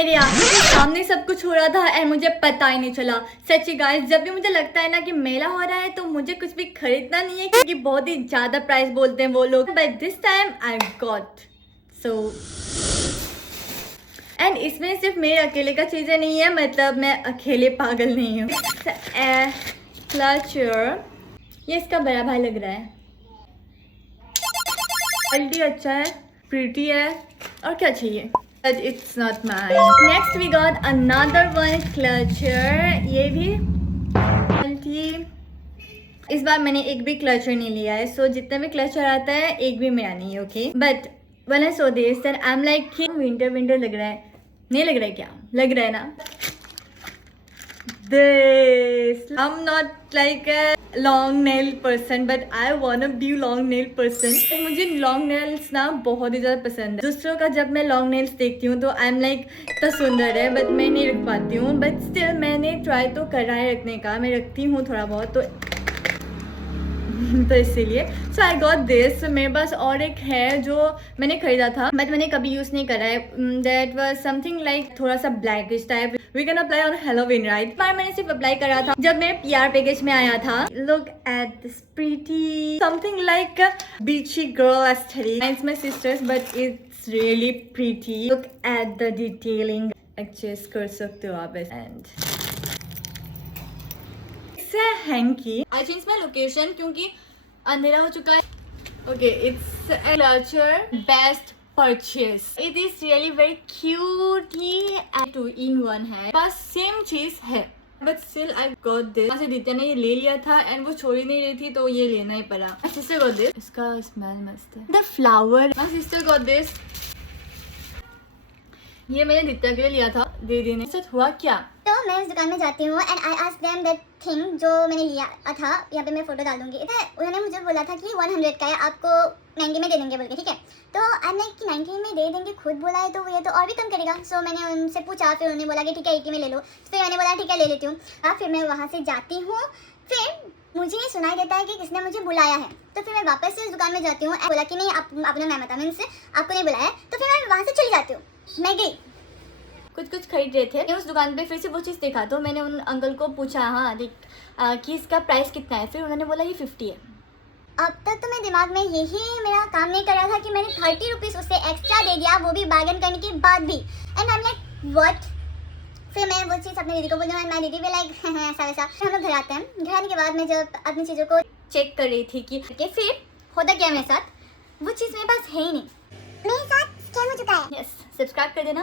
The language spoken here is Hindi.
मेरे आंखों के सामने सब कुछ हो रहा था एंड मुझे पता ही नहीं चला। सच्ची गाइस, जब भी मुझे लगता है ना कि मेला हो रहा है तो मुझे कुछ भी खरीदना नहीं है क्योंकि बहुत ही ज्यादा प्राइस बोलते हैं वो लोग। But this time I got so and इसमें सिर्फ मेरे अकेले का चीजें नहीं है, मतलब मैं अकेले पागल नहीं हूँ। क्लचर, ये इसका बड़ा भाई लग रहा है। क्वालिटी अच्छा है, प्रीटी है, और क्या चाहिए। But it's not mine. Next we got another one clutcher. ये भी इस बार मैंने एक भी क्लचर नहीं लिया है, सो जितने भी क्लचर आता है एक भी मेरा नहीं है, okay. But when I saw this then I'm like कि विंटर लग रहा है, नहीं लग रहा है क्या? लग रहा है ना? This I'm not like a long nail person but I wanna be long nail person. मुझे long nails ना बहुत ही ज़्यादा पसंद है। दूसरों का जब मैं long nails देखती हूँ तो I'm like इतना सुंदर है बट मैं नहीं रख पाती हूँ। बट स्टिल मैंने ट्राई तो करा है रखने का, मैं रखती हूँ थोड़ा बहुत तो इसीलिए सो आई गॉट दिस। मेरे पास और एक है जो मैंने खरीदा था बट मैंने कभी यूज नहीं करा है। दैट वाज समथिंग लाइक थोड़ा सा blackish type. We can apply on Halloween right. पर मैंने सिर्फ अप्लाई करा था जब मेरे पीआर पैकेज में आया था। Look at this pretty something like beachy girl aesthetic. It's my sister's but it's really pretty. Look at the detailing, adjust कर सकते हो आप। And hanky I change my location क्योंकि अंधेरा हो चुका है। Okay, it's clutcher best purchase. It is really very cute. ये 2-in-1 है, बस सेम चीज है but still I got this. Aditya ने ये ले लिया था एंड वो छोड़ ही नहीं रही थी तो ये लेना ही पड़ा। My sister got this. इसका स्मेल मस्त है। The flower. My sister got this. ये मैंने दित्या के लिए लिया था दीदी ने। साथ हुआ क्या, तो मैं उस दुकान में जाती हूँ and I ask them that thing जो मैंने लिया था। यहाँ पे मैं फोटो डाल दूंगी। उन्होंने मुझे बोला था कि 100 का है, आपको 90 में दे देंगे बोल के, ठीक है। तो आई लाइक कि 90 में दे देंगे, खुद बोला है तो ये तो और भी कम करेगा। सो मैंने उनसे पूछा, फिर उन्होंने बोला कि ठीक है 80 में ले लो। फिर मैंने बोला ठीक है ले लेती हूँ। फिर मैं वहाँ से जाती हूँ, फिर मुझे ये सुनाई देता है कि किसने मुझे बुलाया है। तो फिर मैं वापस से उस दुकान में जाती हूँ। बोला कि नहीं आप अपना नाम बता, मैंने आपको नहीं बुलाया है। तो फिर मैं वहाँ से चली जाती हूँ। मैं गई, कुछ खरीद रहे थे उस दुकान पे, फिर से वो चीज़ देखा तो मैंने उन अंकल को पूछा हाँ कि इसका प्राइस कितना है। फिर उन्होंने बोला ये 50 है। अब तक तो मेरे दिमाग में यही मेरा काम नहीं कर रहा था कि मैंने 30 रुपीज़ उससे एक्स्ट्रा दे दिया, वो भी बार्गेन करने के बाद भी। And I am like what. फिर मैं वो चीज़ अपनी दीदी को बोली, मैं दीदी भी लाइक ऐसा वैसा। फिर हम लोग घर आते हैं। घर आने के बाद मैं जब अपनी चीज़ों को चेक कर रही थी कि फिर होता क्या मेरे साथ, वो चीज़ मेरे पास है ही नहीं। मेरे साथ स्कैम हो चुका है। यस, सब्सक्राइब कर देना।